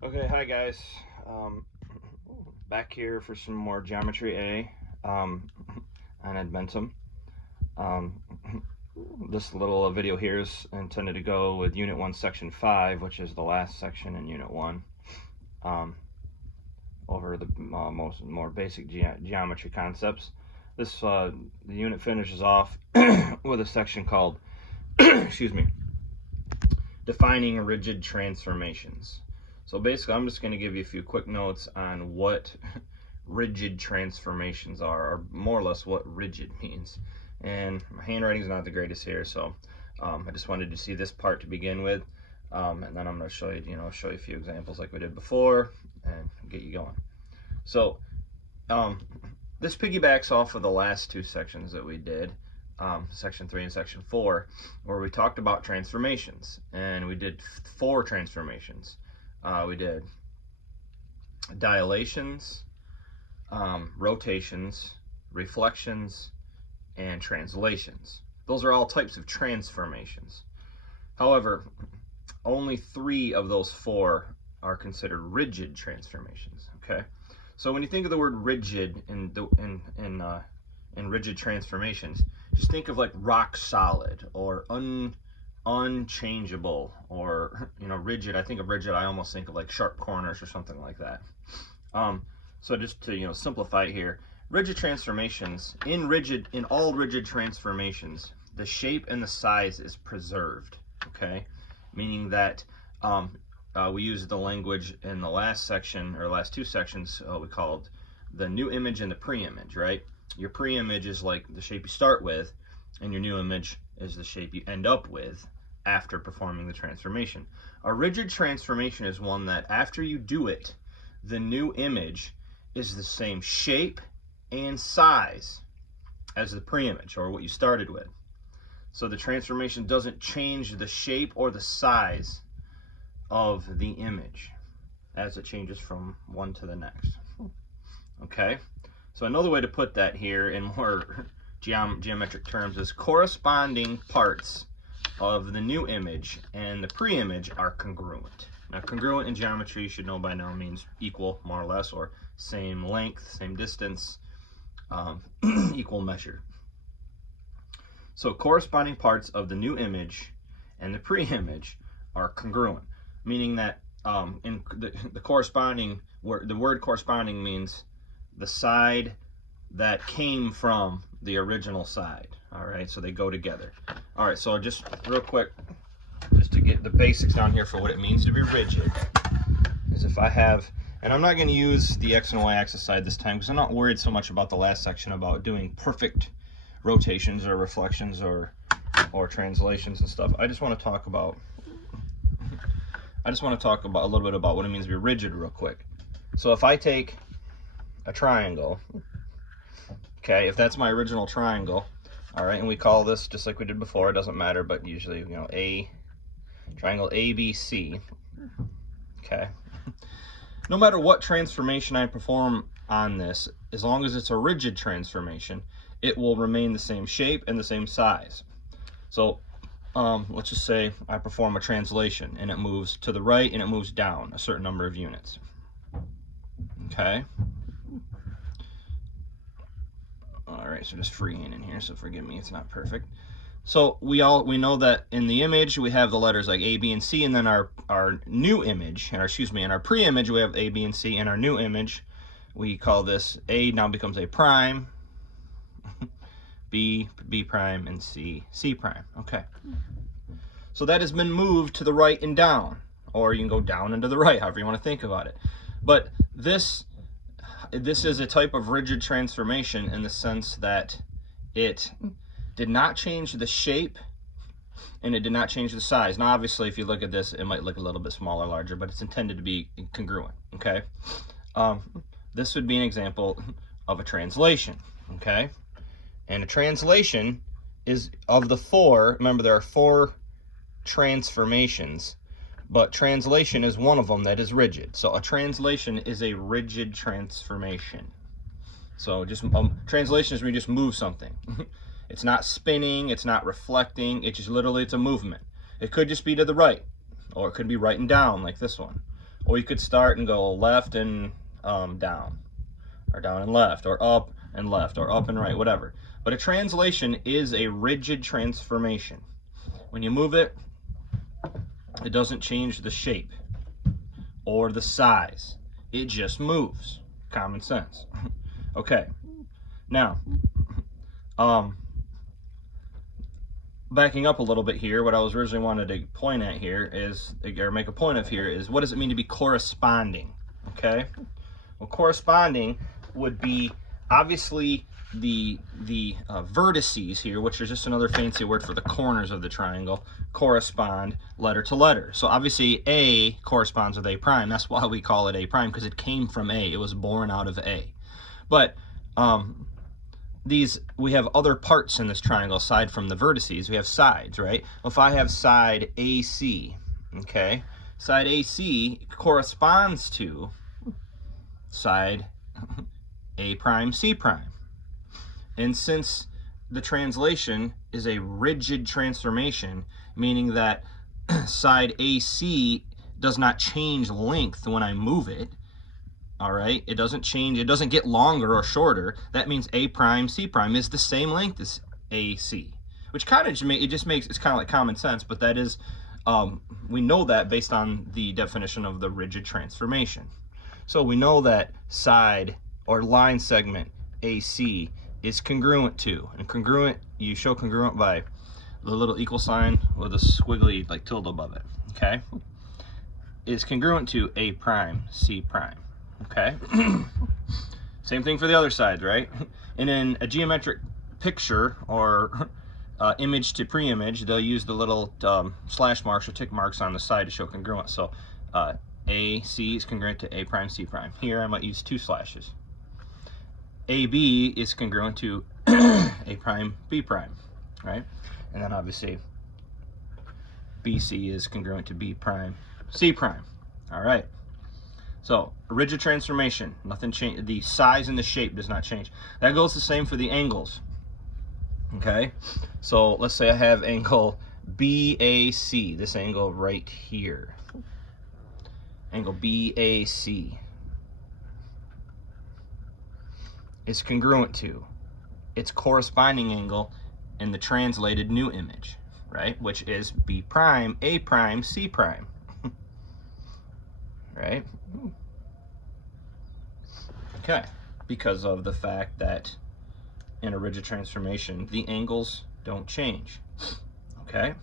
Okay, hi guys. Um, Back here for some more Geometry A on Edmentum. Um, this little video here is intended to go with Unit 1, Section 5, which is the last section in Unit 1, over the more basic geometry concepts. The unit finishes off with a section called, excuse me, defining rigid transformations. So basically, I'm just going to give you a few quick notes on what rigid transformations are, or more or less what rigid means. And my handwriting is not the greatest here, so I just wanted to see this part to begin with, and then I'm going to show you, show you a few examples like we did before, and get you going. So this piggybacks off of the last two sections that we did. Section 3 and Section 4, where we talked about transformations, and we did 4 transformations. We did dilations, rotations, reflections, and translations. Those are all types of transformations. However, only 3 of those 4 are considered rigid transformations. Okay, so when you think of the word rigid in rigid transformations, just think of like rock solid or unchangeable, or rigid. I think of rigid, I almost think of like sharp corners or something like that. So just to simplify it here, rigid transformations, in all rigid transformations, the shape and the size is preserved. Okay, meaning that we used the language in the last section, or last two sections, we called the new image and the pre-image, right? Your pre-image is like the shape you start with, and your new image is the shape you end up with after performing the transformation. A rigid transformation is one that after you do it, the new image is the same shape and size as the pre-image, or what you started with. So the transformation doesn't change the shape or the size of the image as it changes from one to the next. Okay, so another way to put that here in more geometric terms is corresponding parts of the new image and the pre-image are congruent. Now, congruent in geometry, you should know by now, means equal, more or less, or same length, same distance, equal measure. So corresponding parts of the new image and the pre-image are congruent, meaning that in the corresponding word, the word corresponding means the side that came from the original side. All right, so they go together. All right, so just real quick, just to get the basics down here for what it means to be rigid, is if I have, and I'm not going to use the x and y axis side this time because I'm not worried so much about the last section about doing perfect rotations or reflections or translations and stuff. I just want to talk about a little bit about what it means to be rigid real quick. So if I take a triangle, okay, if that's my original triangle, all right, and we call this just like we did before, it doesn't matter, but usually triangle ABC. Okay, no matter what transformation I perform on this, as long as it's a rigid transformation, it will remain the same shape and the same size. So let's just say I perform a translation and it moves to the right and it moves down a certain number of units. Okay. All right, so just freehanding here, so forgive me, it's not perfect. So we know that in the image we have the letters like A, B, and C, and then our new image, and in our pre-image we have A, B, and C, and our new image we call this A now becomes A prime, B, B prime, and C, C prime. Okay. So that has been moved to the right and down, or you can go down and to the right, however you want to think about it. But this is a type of rigid transformation in the sense that it did not change the shape and it did not change the size. Now, obviously, if you look at this, it might look a little bit smaller, larger, but it's intended to be congruent, okay? This would be an example of a translation, okay? And a translation is, of the 4, remember there are 4 transformations, but translation is one of them that is rigid. So a translation is a rigid transformation. So just translation is when you just move something. It's not spinning, it's not reflecting, it's just literally, it's a movement. It could just be to the right, or it could be right and down like this one, Or you could start and go left and down, or down and left, or up and left, or up and right, whatever. But a translation is a rigid transformation. When you move it, it doesn't change the shape or the size. It just moves. Common sense. Okay. Now, backing up a little bit here, what I was originally wanted to point at here is, or make a point of here, is what does it mean to be corresponding? Okay. Well, corresponding would be obviously the vertices here, which is just another fancy word for the corners of the triangle, correspond letter to letter. So obviously A corresponds with A prime. That's why we call it A prime, because it came from A. It was born out of A. But we have other parts in this triangle aside from the vertices. We have sides, right? If I have side AC, okay, side AC corresponds to side A prime C prime. And since the translation is a rigid transformation, meaning that side AC does not change length when I move it, all right, it doesn't change, it doesn't get longer or shorter. That means A prime C prime is the same length as AC, which kind of just makes it's kind of like common sense, but that is we know that based on the definition of the rigid transformation. So we know that side or line segment AC is congruent to, and congruent, you show congruent by the little equal sign with a squiggly like tilde above it, okay, is congruent to A prime C prime. Okay. Same thing for the other side, right? And in a geometric picture or image to pre-image, they'll use the little slash marks or tick marks on the side to show congruence. So AC is congruent to A prime C prime. Here I might use 2 slashes. AB is congruent to A prime B prime, right? And then obviously BC is congruent to B prime C prime. All right. So, a rigid transformation, nothing change. The size and the shape does not change. That goes the same for the angles. Okay? So, let's say I have angle BAC, this angle right here. Angle BAC is congruent to its corresponding angle in the translated new image, right? Which is B prime, A prime, C prime. Right? Okay, because of the fact that in a rigid transformation, the angles don't change. Okay?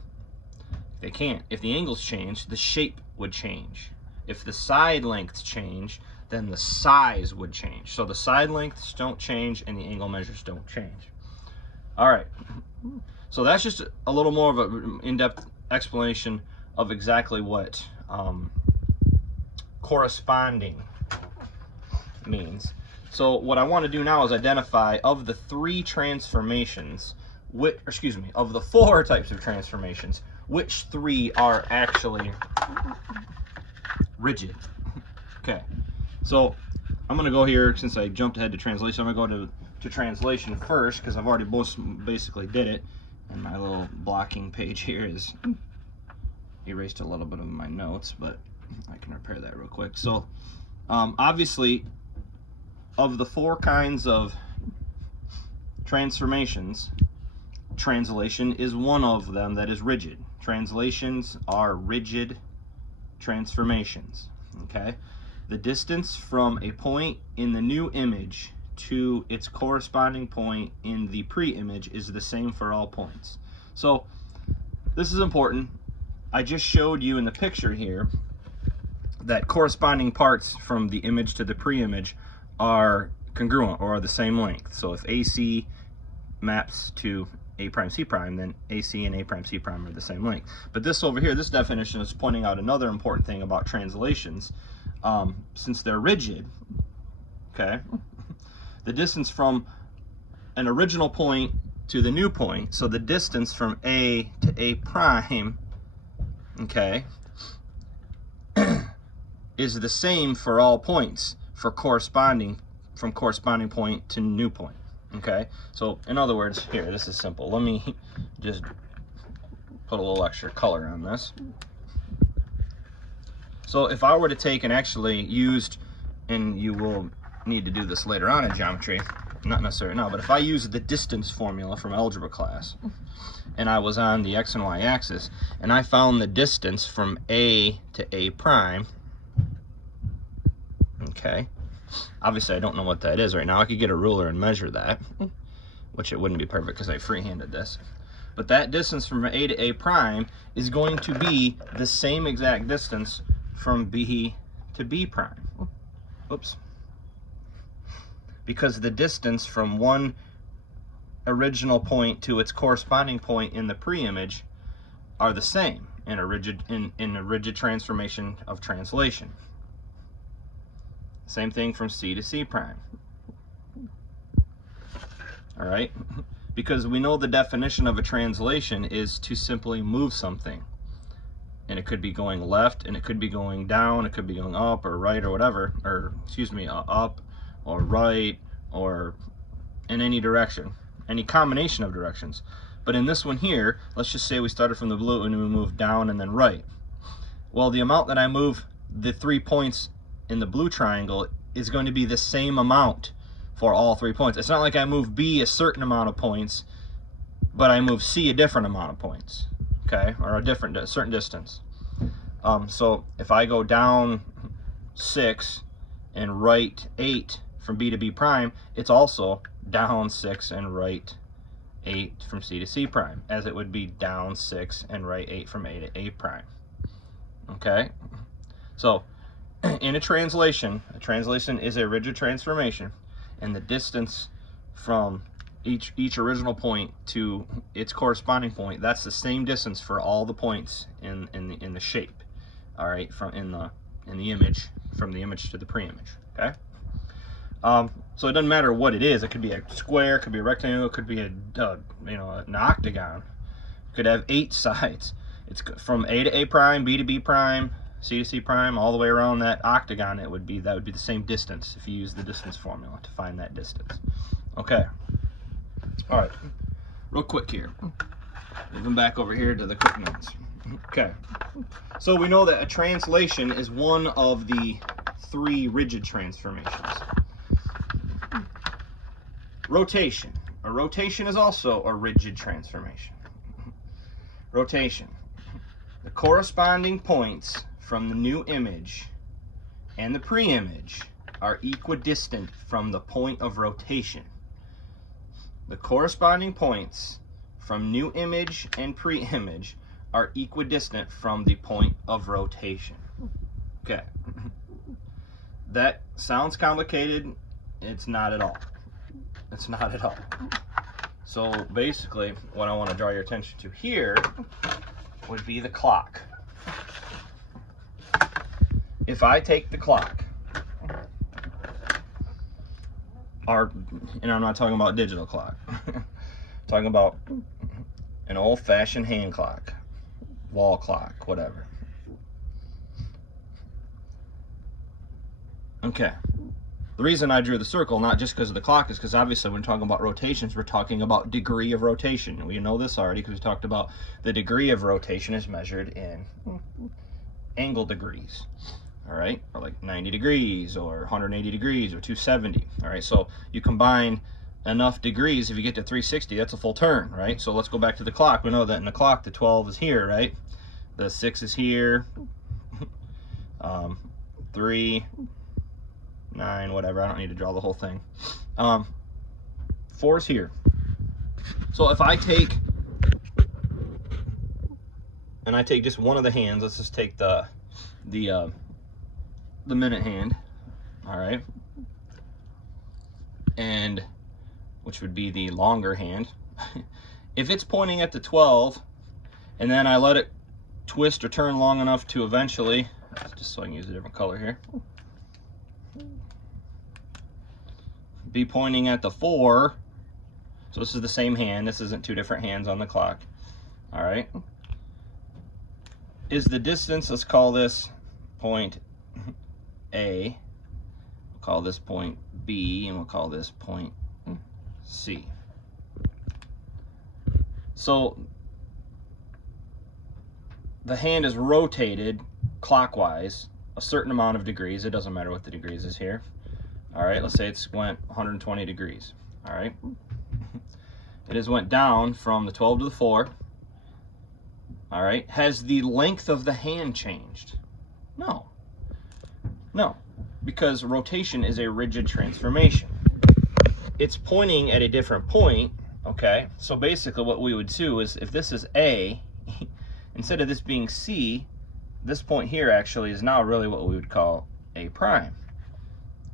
They can't. If the angles change, the shape would change. If the side lengths change, then the size would change. So the side lengths don't change and the angle measures don't change. All right. So that's just a little more of an in-depth explanation of exactly what corresponding means. So what I want to do now is identify of the 3 transformations, of the 4 types of transformations, which 3 are actually rigid. Okay, so I'm going to go here, since I jumped ahead to translation, I'm going to go to translation first, because I've already basically did it, and my little blocking page here is erased a little bit of my notes, but I can repair that real quick. So obviously, of the 4 kinds of transformations, translation is one of them that is rigid. Translations are rigid transformations. Okay, the distance from a point in the new image to its corresponding point in the pre-image is the same for all points. So this is important. I just showed you in the picture here that corresponding parts from the image to the pre-image are congruent or are the same length. So if AC maps to A prime C prime, then AC and A prime C prime are the same length. But this over here, this definition is pointing out another important thing about translations. Since they're rigid, okay, the distance from an original point to the new point, so the distance from A to A prime, okay, is the same for all points for corresponding point to new point. Okay, so in other words, here, this is simple. Let me just put a little extra color on this. So if I were to take and actually used, and you will need to do this later on in geometry, not necessarily now, but if I use the distance formula from algebra class, and I was on the x and y axis, and I found the distance from A to A prime, okay, obviously I don't know what that is right now. I could get a ruler and measure that, which it wouldn't be perfect because I freehanded this. But that distance from A to A prime is going to be the same exact distance from B to B prime. Oops. Because the distance from one original point to its corresponding point in the pre-image are the same in a rigid transformation of translation. Same thing from C to C prime. All right? Because we know the definition of a translation is to simply move something. And it could be going left, and it could be going down, it could be going up or right or whatever, or excuse me, up or right or in any direction, any combination of directions. But in this one here, let's just say we started from the blue and we moved down and then right. Well, the amount that I move the 3 points in the blue triangle is going to be the same amount for all 3 points. It's not like I move B a certain amount of points, but I move C a different amount of points, okay, or a certain distance. So if I go down 6 and right 8 from B to B prime, it's also down 6 and right 8 from C to C prime, as it would be down 6 and right 8 from A to A prime. Okay, so in a translation is a rigid transformation, and the distance from each original point to its corresponding point, that's the same distance for all the points in the shape. All right, in the image, from the image to the pre-image. Okay. So it doesn't matter what it is. It could be a square, it could be a rectangle, it could be an octagon. It could have 8 sides. It's from A to A prime, B to B prime, C to C prime, all the way around that octagon. That would be the same distance if you use the distance formula to find that distance. Okay. All right. Real quick here. Moving back over here to the quick notes. Okay. So we know that a translation is one of the 3 rigid transformations. Rotation. A rotation is also a rigid transformation. Rotation. The corresponding points from the new image and the pre-image are equidistant from the point of rotation. The corresponding points from new image and pre-image are equidistant from the point of rotation. Okay. That sounds complicated. It's not at all. It's not at all. So basically, what I want to draw your attention to here would be the clock. If I take the clock, and I'm not talking about digital clock, I'm talking about an old-fashioned hand clock, wall clock, whatever. Okay. The reason I drew the circle, not just because of the clock, is because obviously when we're talking about rotations, we're talking about degree of rotation. We know this already because we talked about the degree of rotation is measured in angle degrees, all right? Or like 90 degrees or 180 degrees or 270, all right? So you combine enough degrees, if you get to 360, that's a full turn, right? So let's go back to the clock. We know that in the clock, the 12 is here, right? The 6 is here, 3, 9, whatever. I don't need to draw the whole thing. 4 is here. So if I take just one of the hands, let's just take the minute hand, all right, and which would be the longer hand. If it's pointing at the 12, and then I let it twist or turn long enough to eventually, just so I can use a different color here, be pointing at the 4. So this is the same hand. This isn't 2 different hands on the clock. All right. Is the distance, let's call this point A. We'll call this point B, and we'll call this point C. So the hand is rotated clockwise a certain amount of degrees. It doesn't matter what the degrees is here. All right, let's say it's went 120 degrees. All right, it has went down from the 12 to the 4. All right, has the length of the hand changed? No, no, because rotation is a rigid transformation. It's pointing at a different point. Okay, so basically what we would do is, if this is A, instead of this being C, this point here actually is now really what we would call A prime.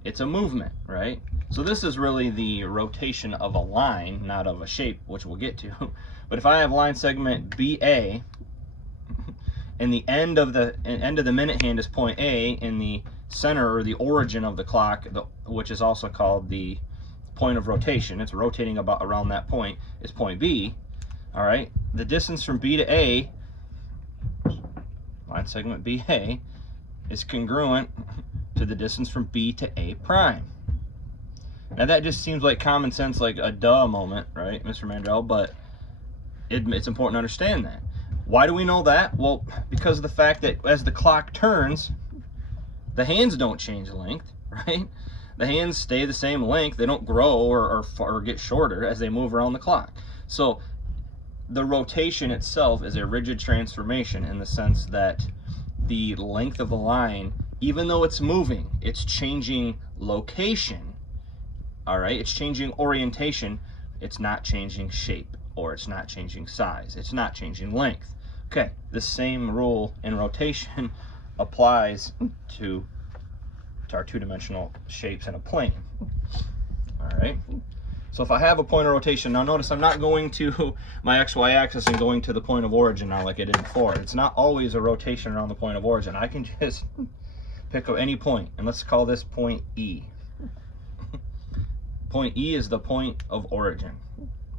It's a movement, right? So this is really the rotation of a line, not of a shape, which we'll get to. But if I have line segment BA, and the end of the minute hand is point A, and the center or the origin of the clock, which is also called the point of rotation, it's rotating about around that point, is point B. All right, the distance from B to A, line segment BA, is congruent to the distance from B to A prime. Now that just seems like common sense, like a duh moment, right, Mr. Mandrell? But it's important to understand that. Why do we know that? Well, because of the fact that as the clock turns, the hands don't change length, right? The hands stay the same length. They don't grow or get shorter as they move around the clock. So the rotation itself is a rigid transformation in the sense that the length of the line, even though it's moving, it's changing location, all right? It's changing orientation. It's not changing shape, or it's not changing size. It's not changing length. Okay, the same rule in rotation applies to our two-dimensional shapes in a plane. All right, so if I have a point of rotation, now notice I'm not going to my XY axis and going to the point of origin now like I did before. It's not always a rotation around the point of origin. I can just pick up any point, and let's call this point E. Point E is the point of origin,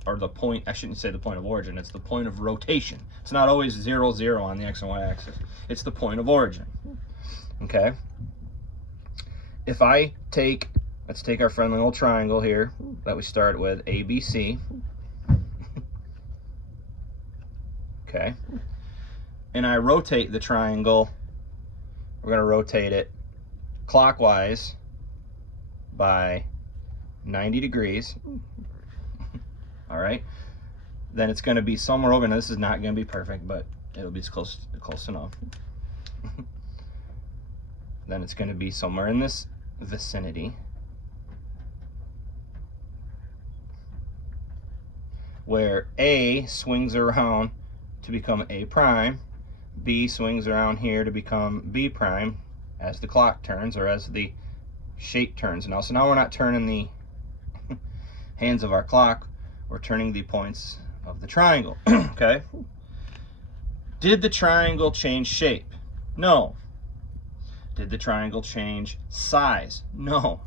or the point, I shouldn't say the point of origin, it's the point of rotation. It's not always 0, 0 on the X and Y axis. It's the point of origin, okay? If I take, let's take our friendly little triangle here that we start with, ABC, okay? And I rotate the triangle, we're gonna rotate it clockwise by 90 degrees. All right, then it's going to be somewhere over. Now this is not going to be perfect, but it'll be close enough. Then it's going to be somewhere in this vicinity, where A swings around to become A prime, B swings around here to become B prime as the clock turns, or as the shape turns. Now, so now we're not turning the hands of our clock, we're turning the points of the triangle. Okay, did the triangle change shape? No. Did the triangle change size? No.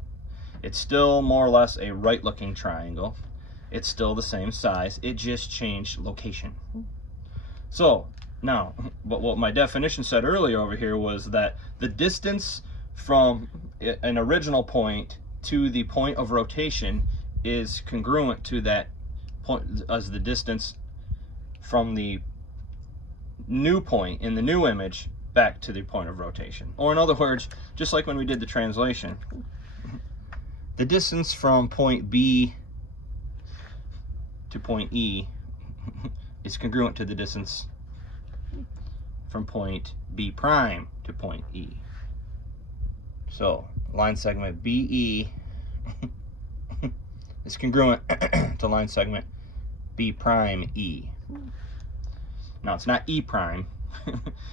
It's still more or less a right looking triangle. It's still the same size, it just changed location. So now, but what my definition said earlier over here was that the distance from an original point to the point of rotation is congruent to that point as the distance from the new point in the new image back to the point of rotation. Or in other words, just like when we did the translation, the distance from point B to point E is congruent to the distance from point B prime to point E. So line segment BE is congruent to line segment B prime E. Now it's not E prime,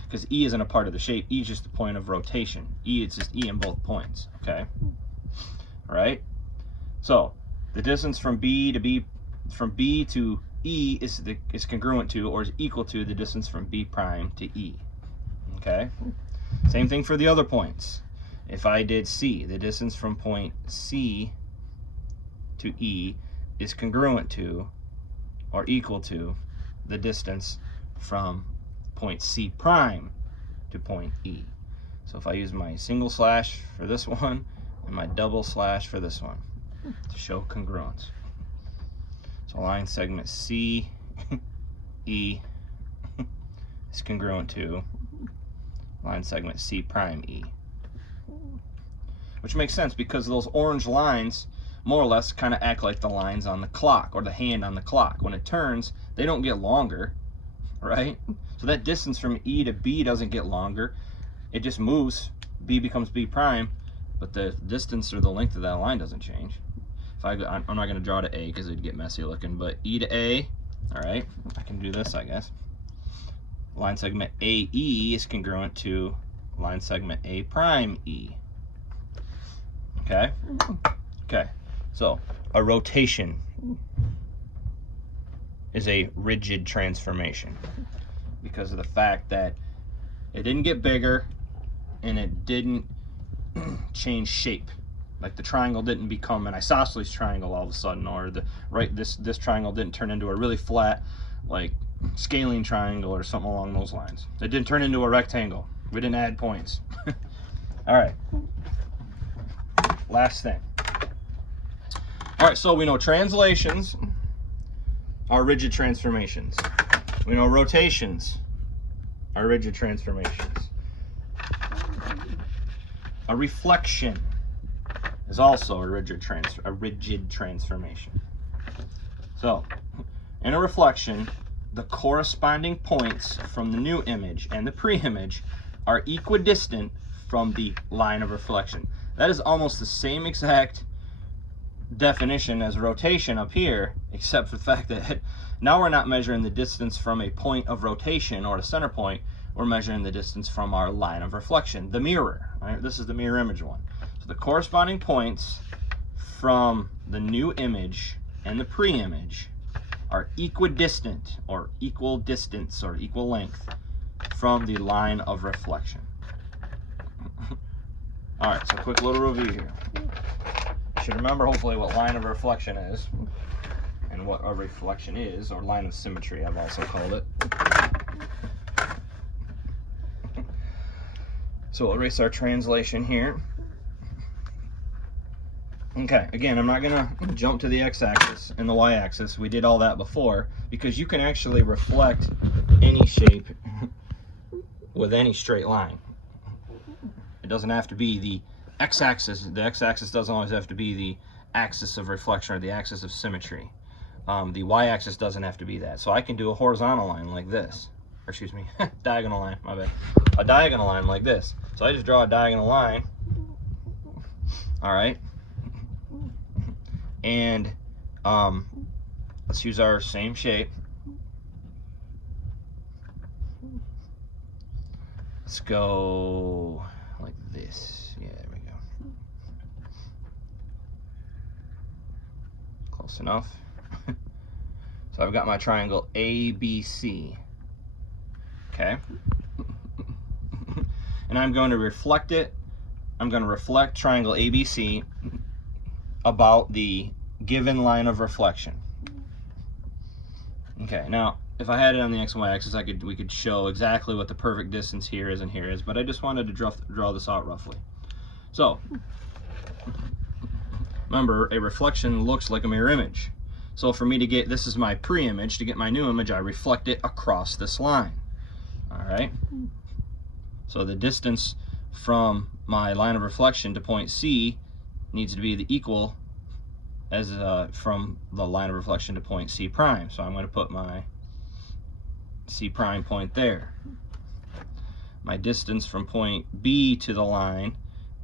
because E isn't a part of the shape. E is just the point of rotation. E, it's just E in both points, okay? All right? So the distance from B to E is congruent to, or is equal to, the distance from B prime to E, okay? Same thing for the other points. If I did C, the distance from point C to E is congruent to, or equal to, the distance from point C prime to point E. So if I use my single slash for this one and my double slash for this one to show congruence. So line segment C E is congruent to line segment C prime E. Which makes sense because those orange lines more or less kind of act like the lines on the clock or the hand on the clock. When it turns, they don't get longer, right? So that distance from E to B doesn't get longer. It just moves. B becomes B prime, but the distance or the length of that line doesn't change. If I'm not going to draw to A because it'd get messy looking, but E to A, all right, I can do this, I guess. Line segment AE is congruent to line segment A prime E. Okay? Okay, so a rotation is a rigid transformation because of the fact that it didn't get bigger and it didn't change shape. Like the triangle didn't become an isosceles triangle all of a sudden, or this triangle didn't turn into a really flat, like scalene triangle or something along those lines. It didn't turn into a rectangle. We didn't add points. All right. Last thing. All right, so we know translations are rigid transformations. We know rotations are rigid transformations. A reflection is also a rigid transformation. So, in a reflection, the corresponding points from the new image and the pre-image are equidistant from the line of reflection. That is almost the same exact definition as rotation up here, except for the fact that now we're not measuring the distance from a point of rotation or a center point. We're measuring the distance from our line of reflection, the mirror. Right? This is the mirror image one. So the corresponding points from the new image and the pre-image are equidistant or equal distance or equal length from the line of reflection. All right, so quick little review here. You should remember hopefully what line of reflection is and what a reflection is, or line of symmetry I've also called it. So we'll erase our translation here. Okay, again, I'm not gonna jump to the x-axis and the y-axis. We did all that before, because you can actually reflect any shape with any straight line. It doesn't have to be the x-axis. The x-axis doesn't always have to be the axis of reflection or the axis of symmetry. The y-axis doesn't have to be that. So I can do a horizontal line like this. Or excuse me, diagonal line, my bad. A diagonal line like this. So I just draw a diagonal line. All right. And let's use our same shape. Let's go like this. Yeah, there we go. Close enough. So I've got my triangle ABC. Okay. And I'm going to reflect it. I'm going to reflect triangle ABC about the given line of reflection. Okay, now if I had it on the x and y axis, we could show exactly what the perfect distance here is and here is, but I just wanted to draw this out roughly. So remember, a reflection looks like a mirror image. So for me to get, this is my pre-image, to get my new image, I reflect it across this line. All right. So the distance from my line of reflection to point C needs to be the equal as from the line of reflection to point C prime. So I'm going to put my C prime point there. My distance from point B to the line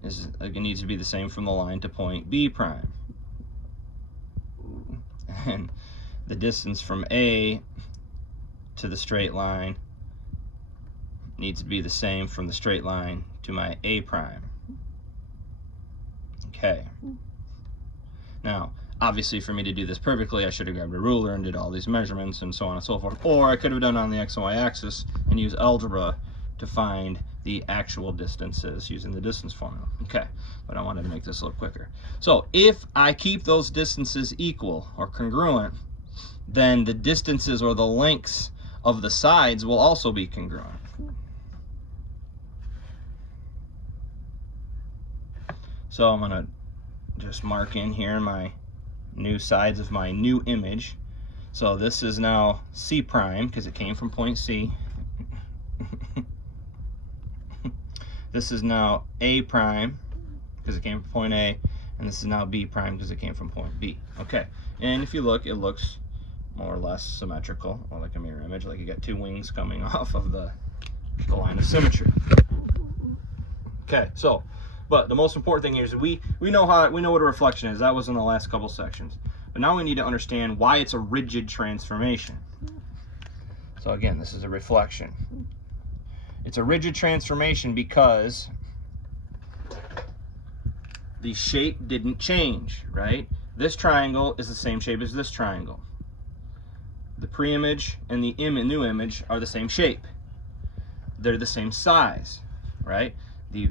is, it needs to be the same from the line to point B prime. And the distance from A to the straight line needs to be the same from the straight line to my A prime. Okay. Now, obviously for me to do this perfectly, I should have grabbed a ruler and did all these measurements and so on and so forth. Or I could have done it on the x and y axis and used algebra to find the actual distances using the distance formula. Okay, but I wanted to make this a little quicker. So if I keep those distances equal or congruent, then the distances or the lengths of the sides will also be congruent. So I'm gonna just mark in here my new sides of my new image. So this is now C prime because it came from point C. This is now A prime because it came from point A, and this is now B prime because it came from point B. Okay, and if you look, it looks more or less symmetrical, or like a mirror image, like you got two wings coming off of the line of symmetry. Okay, so, but the most important thing here is we know what a reflection is. That was in the last couple sections. But now we need to understand why it's a rigid transformation. So again, this is a reflection. It's a rigid transformation because the shape didn't change, right? This triangle is the same shape as this triangle. The pre-image and the new image are the same shape. They're the same size, right? The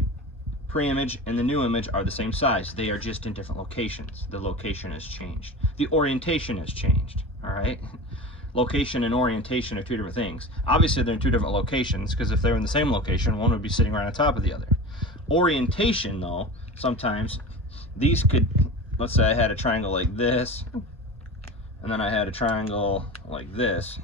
pre-image and the new image are the same size. They are just in different locations. The location has changed. The orientation has changed, all right? Location and orientation are two different things. Obviously, they're in two different locations, because if they're in the same location, one would be sitting right on top of the other. Orientation, though, sometimes these could, let's say I had a triangle like this, and then I had a triangle like this.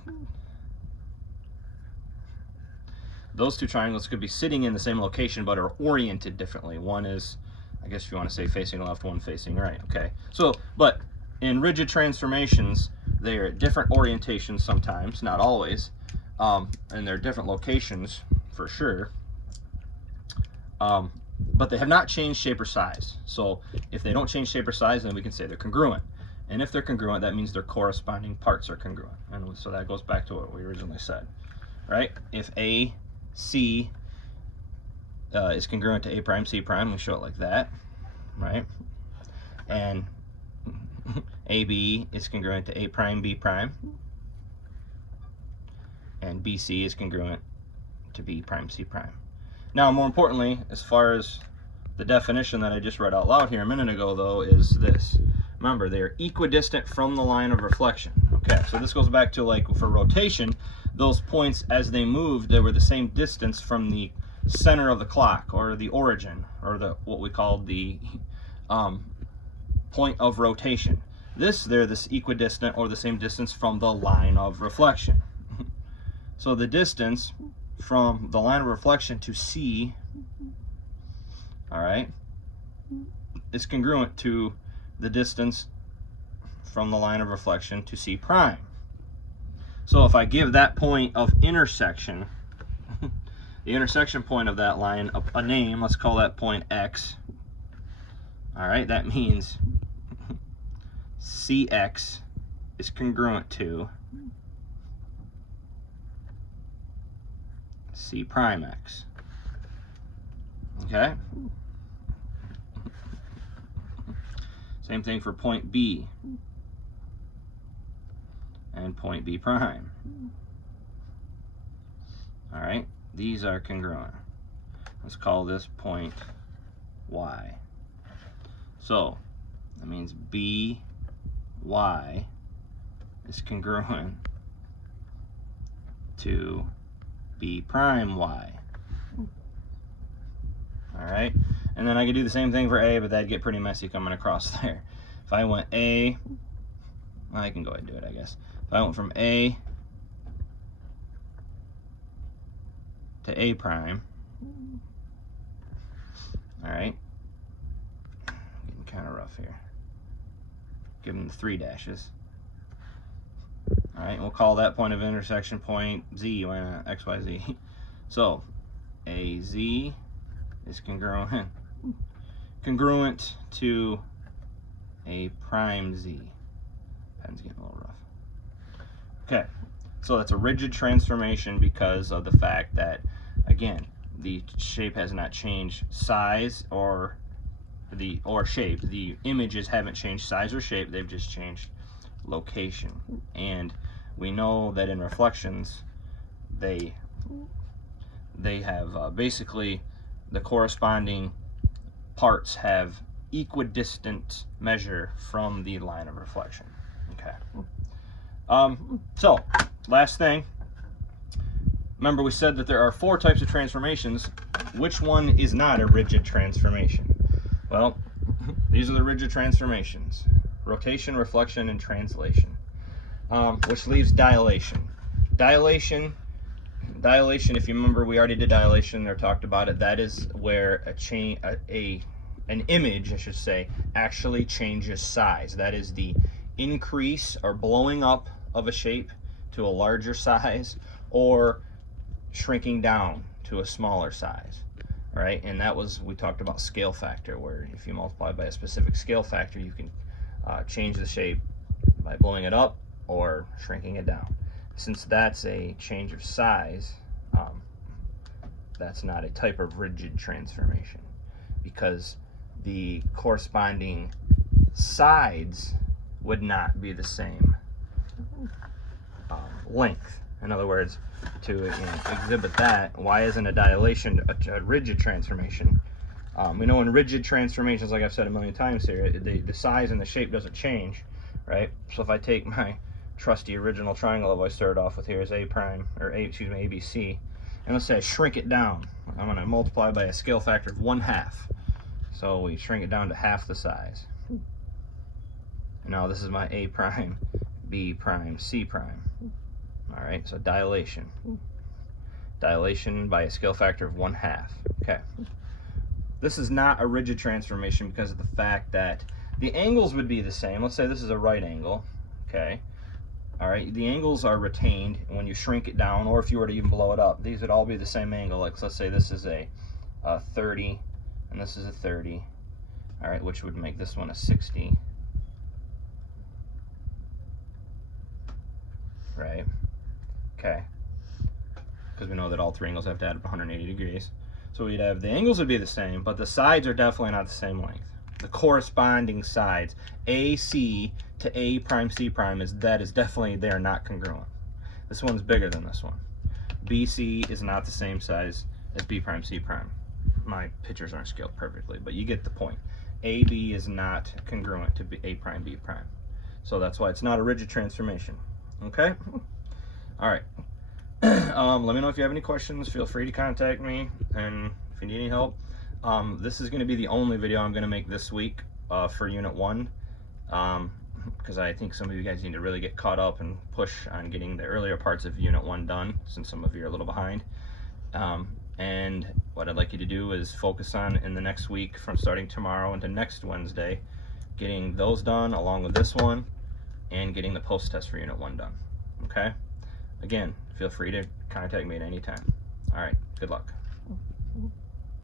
Those two triangles could be sitting in the same location but are oriented differently. One is, I guess if you want to say facing left, one facing right, okay? So, but in rigid transformations, they're at different orientations sometimes, not always, and they're different locations for sure. But they have not changed shape or size. So if they don't change shape or size, then we can say they're congruent. And if they're congruent, that means their corresponding parts are congruent. And so that goes back to what we originally said, right? If AC is congruent to A prime, C prime, we show it like that, right? And AB is congruent to A prime, B prime. And BC is congruent to B prime, C prime. Now, more importantly, as far as the definition that I just read out loud here a minute ago, though, is this. Remember, they are equidistant from the line of reflection. Okay, so this goes back to, like, for rotation, those points, as they moved, they were the same distance from the center of the clock, or the origin, or the what we call the point of rotation. They're this equidistant, or the same distance from the line of reflection. So the distance from the line of reflection to C, all right, is congruent to the distance from the line of reflection to C prime. So if I give that point of intersection, the intersection point of that line, a name, let's call that point X, all right, that means CX is congruent to C prime X. Okay? Same thing for point B and point B prime. All right? These are congruent. Let's call this point Y. So, that means BY is congruent to B prime Y. All right, and then I could do the same thing for A, but that'd get pretty messy coming across there. If I went A, well, I can go ahead and do it, I guess. If I went from A to A prime, all right, getting kind of rough here. Give them the 3 dashes. All right, we'll call that point of intersection point Z, why not X, Y, Z? So AZ is congruent to A prime Z. Pen's getting a little rough. Okay, so that's a rigid transformation because of the fact that, again, the shape has not changed size or shape. The images haven't changed size or shape, they've just changed location. And we know that in reflections, they have basically the corresponding parts have equidistant measure from the line of reflection. Okay. So last thing, remember we said that there are 4 types of transformations. Which one is not a rigid transformation? Well, these are the rigid transformations: rotation, reflection, and translation, which leaves dilation. Dilation Dilation, if you remember, we already did dilation or talked about it. That is where an image, I should say, actually changes size. That is the increase or blowing up of a shape to a larger size or shrinking down to a smaller size. Right? And that was, we talked about scale factor, where if you multiply by a specific scale factor, you can change the shape by blowing it up or shrinking it down. Since that's a change of size, that's not a type of rigid transformation, because the corresponding sides would not be the same length. In other words, to exhibit that, why isn't a dilation a rigid transformation? We know in rigid transformations, like I've said a million times here, the size and the shape doesn't change, right? So if I take my trusty original triangle that I started off with here as A prime, or ABC, and let's say I shrink it down. I'm going to multiply by a scale factor of 1/2. So we shrink it down to half the size. Now this is my A prime, B prime, C prime. All right, so dilation. Dilation by a scale factor of 1/2. Okay. This is not a rigid transformation because of the fact that the angles would be the same. Let's say this is a right angle. Okay. All right, the angles are retained when you shrink it down, or if you were to even blow it up, these would all be the same angle. Like, let's say this is a 30 and this is a 30. All right, which would make this one a 60. Right? Okay. Because we know that all three angles have to add up 180 degrees. So we'd have, the angles would be the same, but the sides are definitely not the same length. The corresponding sides, AC to A prime C prime, is definitely, they are not congruent. This one's bigger than this one. BC is not the same size as B prime C prime. My pictures aren't scaled perfectly, but you get the point. AB is not congruent to A prime B prime. So that's why it's not a rigid transformation. Okay? All right. Let me know if you have any questions. Feel free to contact me, and if you need any help. This is going to be the only video I'm going to make this week for Unit 1, because I think some of you guys need to really get caught up and push on getting the earlier parts of Unit 1 done, since some of you are a little behind. And what I'd like you to do is focus on, in the next week, from starting tomorrow into next Wednesday, getting those done along with this one, and getting the post-test for Unit 1 done. Okay? Again, feel free to contact me at any time. All right, good luck.